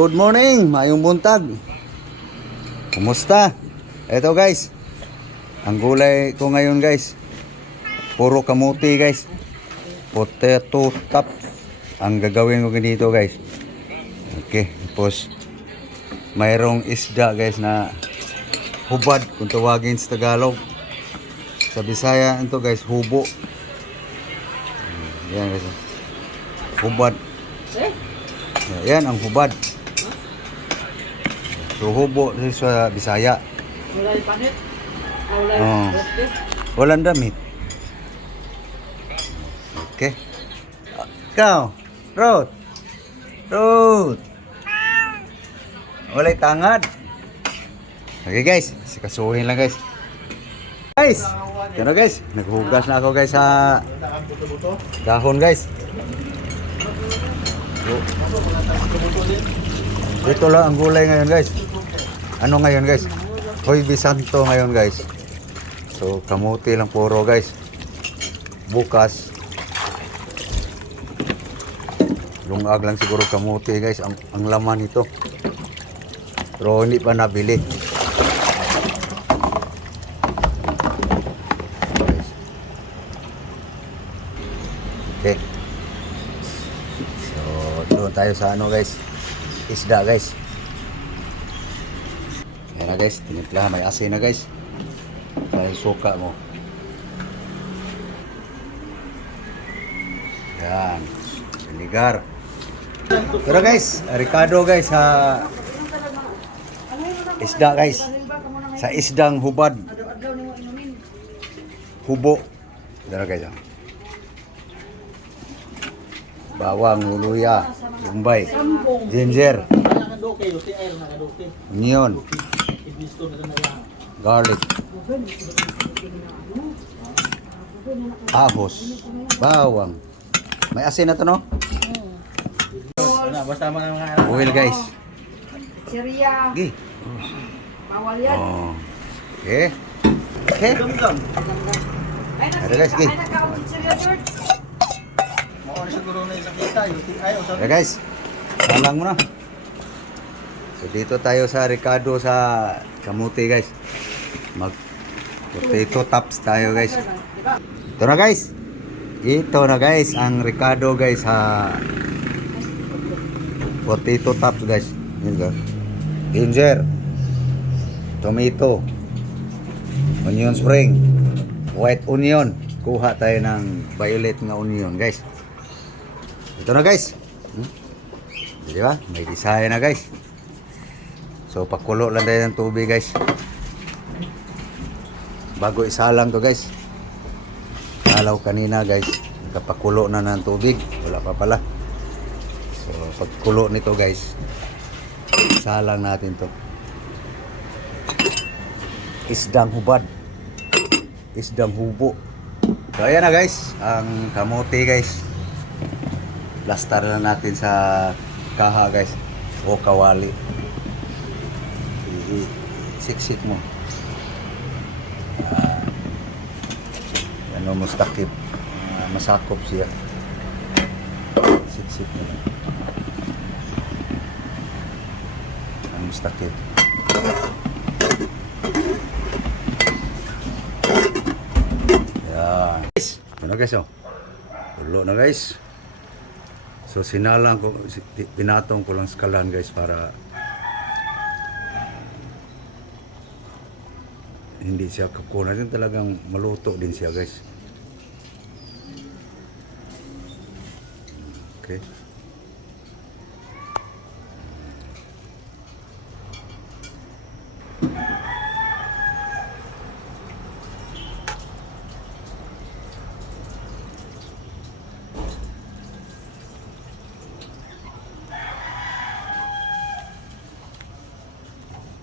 Good morning, mayong buntag. Kumusta? Eto guys, ang gulay ko ngayon guys, puro kamuti guys. Potato top ang gagawin ko dito guys. Okay, tapos mayroong isda guys na hubad kung tawagin sa Tagalog. Sa Bisaya ito guys, hubo. Yan guys, hubad. Yan ang hubad. So hubo sa Bisaya. Wala yung panit? Wala Oh. yung roste? Walang damit. Okay. Ikaw, Rod. Rod. Walay tangad. Okay guys, sikasuhin lang guys. Guys, ito na guys. Naghugas na ako guys sa dahon guys. So, dito lang ang gulay ngayon guys. Ano ngayon guys? Hoy Bisanto ngayon guys. So kamuti lang puro guys. Bukas lungag lang siguro kamuti guys ang laman nito. Pero hindi pa nabili. Okay. So doon tayo sa ano guys. Isda guys. Yan na guys, tinimpla, may asin na guys. Dahil suka mo. Yan, sinigar. Pero guys, Ricardo guys sa isda guys. Sa isdang hubad. Hubo. Dara guys. Bawang, luya, lumbay, ginger, onion, garlic, ahos, bawang. May asin na to no? Basta man ang mga Oil guys. Syria, Gi. bawal yan. Oh. Okay. Okay. Ay, Ada guys, gi. ay, nakaon si Syria, George. Mao na siguro na isang kita, UTI o sa Okay guys. Salang mo na. So dito tayo sa Ricardo sa kamuti guys. Mag potato tops tayo guys. Ito na guys. Ito na guys ang Ricardo guys sa potato tops guys. Yan guys. Ginger, tomato, onion spring, white onion. Kuha tayo ng violet na onion guys. Ito na guys. Di ba? May design na guys. So pakulo lang tayo ng tubig guys. Bago isalang to guys. Alaw kanina guys. Kapakulo na ng tubig. Wala pa pala. So pagkulo nito guys. Isalang natin to. Isdang hubad. Isdang hubo. So ayan na guys. Ang kamote guys. Lastar na natin sa kaha guys. O kawali. Siksik mo. Ano mustakip. Masakop siya. Siksik mo. Ang mustakip. Yan. Guys, ito na guys oh. Tulo na guys. So sinalang ko, pinatong ko lang skalan guys para hindi siya kakunan din, talagang maluto din siya guys. Okay.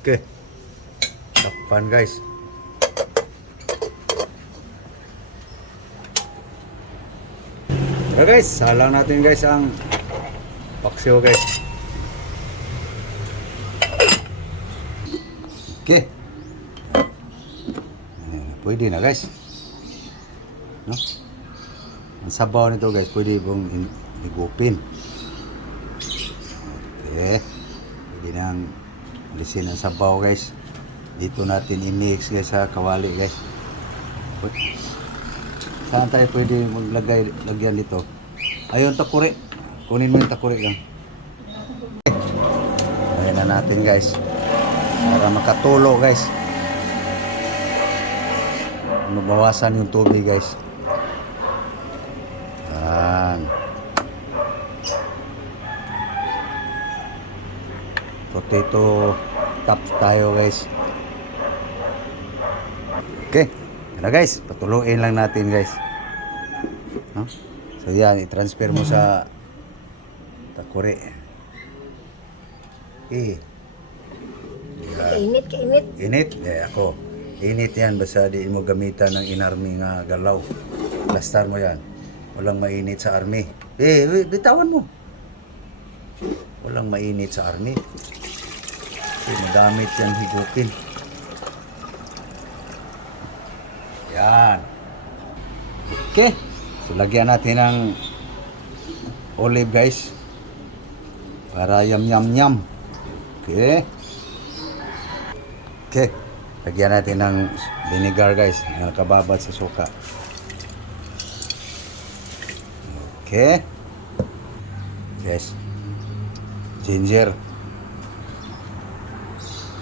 Okay. Takpan guys. So guys, salang natin guys ang paksiw guys. Okay. Pwede na guys. No? Ang sabaw nito guys, pwede pong igupin. Okay. nang alisin ang sabaw guys. Dito natin i-mix guys sa kawali guys. Saan tayo pwede lagyan dito? Ayun, takuri. Kunin mo yung takuri lang. Ayan na natin guys. Para makatulo guys. Mabawasan yung tubig guys. Yan. Potato tops tayo guys. Okay. Yan guys. Patuloyin lang natin guys. No? So yan. I-transfer mo sa takuri. Okay. Kainit, kainit. Init? Ako. Init yan. Basta di mo gamitan ng inarmy nga galaw. Plastar mo yan. Walang mainit sa army. Bitawan mo. Walang mainit sa army. Magamit yan higupin. Yan. Okay. So, lagyan natin ng olive guys. Para yum. Okay. Okay. Lagyan natin ng vinegar guys. Nakababad sa suka. Okay. Yes. Ginger.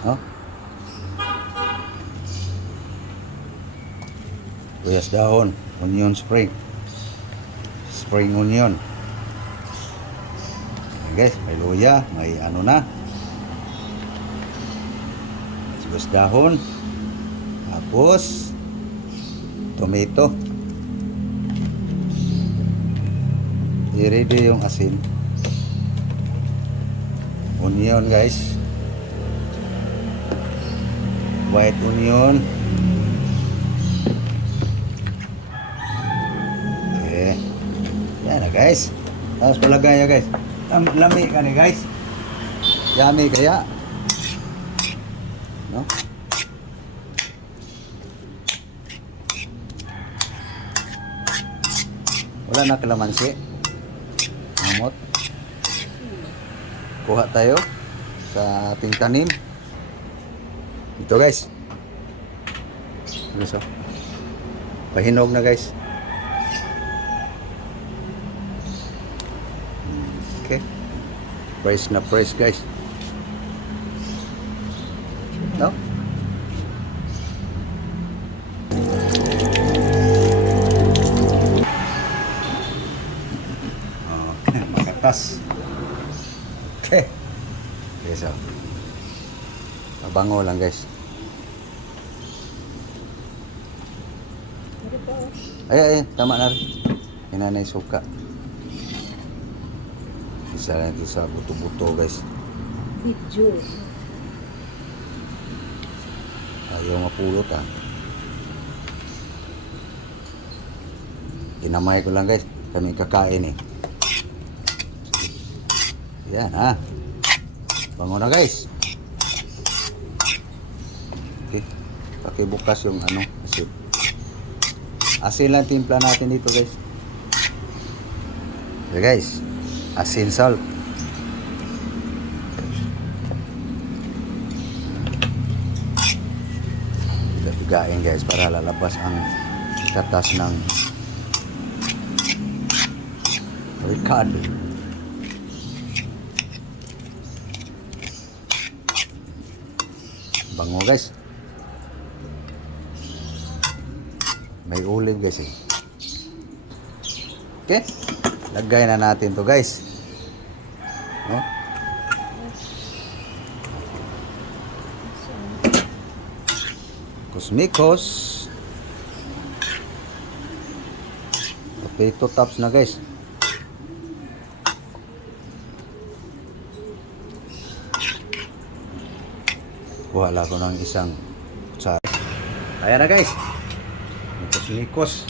Oh. Tuyas dahon. Onion spring. Spring onion. Guys, may luya, may ano na. Sibuyas dahon. Tapos tomato. I-ready yung asin. Onion guys. White onion. Okay. Yan na guys. Tapos palagay guys. Lami ka ni guys. Yummy kaya. No? Wala na kalamansi. Amot. Kuha tayo sa ating tanim. Ito guys. Ano so? Pahinog na guys. Okay. Fresh na fresh guys. No? Okay, makatas. Okay. Okay, so. Mabango lang guys. Ay, tama na rin. Hinanay suka. Isa na ito sa buto-buto guys. Video. Ayaw mapulot ah. Tinamay ko lang guys. Kami kakain eh. Yan ha. Bango na guys. Okay. Pakibukas yung ano. Asin. Asin lang timpla natin dito guys. Okay guys. Asin salt. Bigain guys para lalabas ang katas ng Ricardo. Bango guys. May olive guys eh. Okay. Lagay na natin to guys. No? Kusmikos. Potato tops na guys. Kuha lang ko ng isang kutsara. Ayan na guys. Kusmikos.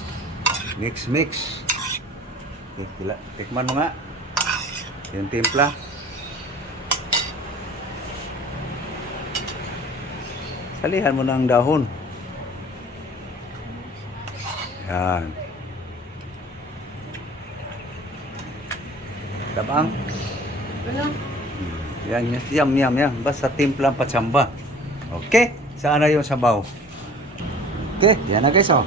Mix. Okay, tikman mo nga. Yung timpla. Salihan mo ng dahon. Yan. Tabang. Ano? Yan, yum, yum, yum. Basta timplang patsamba. Okay, saan na yung sabaw? Okay, yan na guys, oh.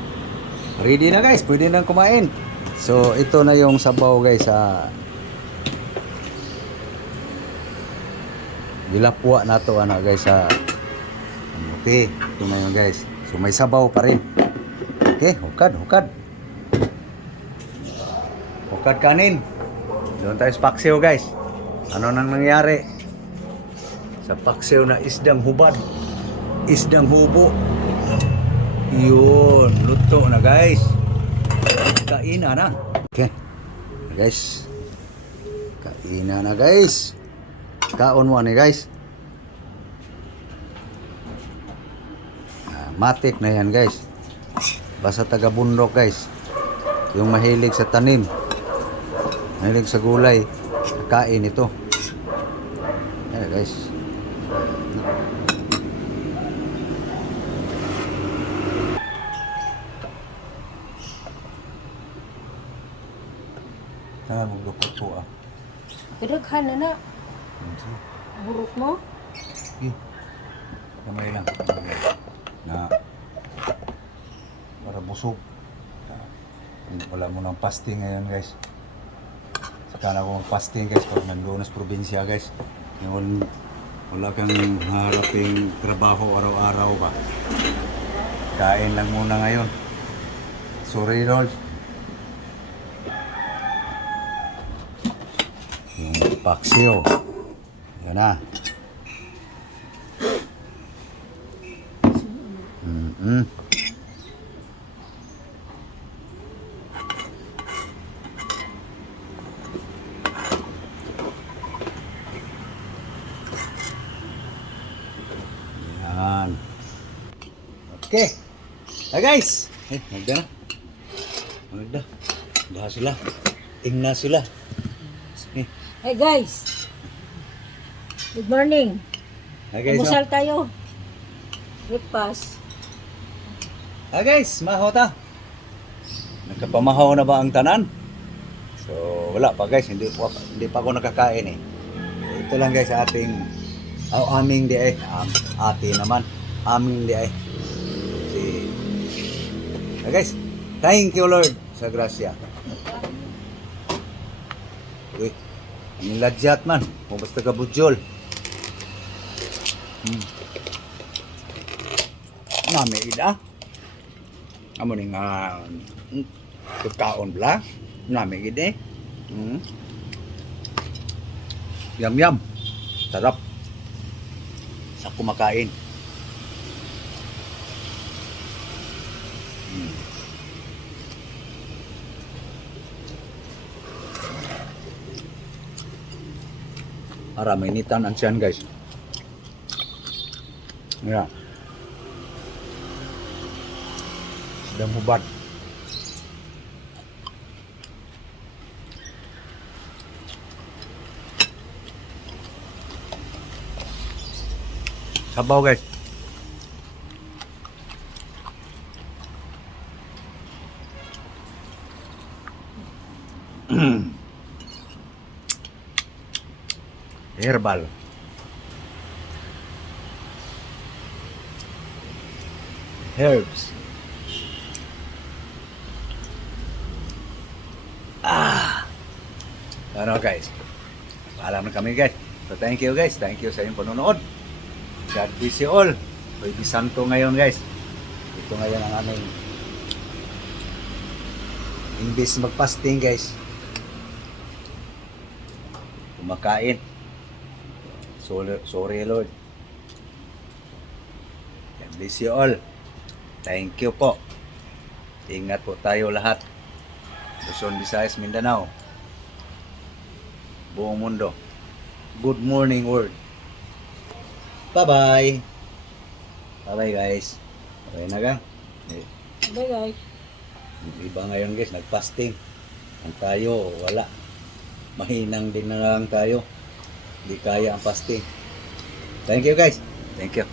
Ready na guys, pwede nang kumain. So, ito na yung sabaw guys sa gilapwa na to ano guys sa kamuti. Ito na yun guys. So, may sabaw pa rin. Okay, hukad, hukad. Hukad kanin. Doon tayo sa paksiw guys. Ano nang nangyari? Sa paksiw na isdang hubad. Isdang hubo. Yun, luto na guys. Kainan na. Okay. Guys. Kainan na guys. Kaon mo ni guys. Matik na yan guys. Basta taga bundok guys. Yung mahilig sa tanim. Mahilig sa gulay. Kain ito. Ayan guys. Magdukot po ah. Kadaghan na na. Hurot mo? Kamay lang. Na para busog. Wala mo ng fasting ngayon guys. Saka na akong fasting guys pag nandoon sa probinsya guys. Ngayon wala kang haraping trabaho araw-araw ba. Kain lang muna ngayon. Sorry Lord. Yung paksiw. Yan na. Yan. Okay. Guys. Magda na. Magda. Daha sila. Ingna sila. Hey guys. Good morning. Guys. Almusal tayo. Breakfast. Guys, mahota. Nagkapamahaw na ba ang tanan? So, wala pa guys, hindi pa ako nakakain eh. Ito lang guys sa ating aming di ay. Ate naman. Aming di ay. Guys, thank you Lord sa grasya. Uy, niladyat man. Kung basta ka budyol. Nami ida. Amo ning kaon bla. Nami ide. Yum yum. Sarap. Sa kumakain. Para mainitan ang siyan guys. Yeah. Sudah mubat. Sabaw guys. Herbal. Herbs. Ano guys? Paalam na kami guys. So thank you guys. Thank you sa inyong panonood. God bless you all. Pwede santo ngayon guys. Ito ngayon ang aming imbis mag-fasting guys. Kumakain. Sorry Lord. God bless you all. Thank you po. Ingat po tayo lahat. Luzon, Visayas, Mindanao. Buong mundo. Good morning world. Bye-bye. Bye-bye guys. Okay na ka? Bye guys. Iba ngayon guys, nag-fasting. Ang tayo, wala. Mahinang din na lang tayo. Hindi kaya ang fasting. Thank you guys. Thank you.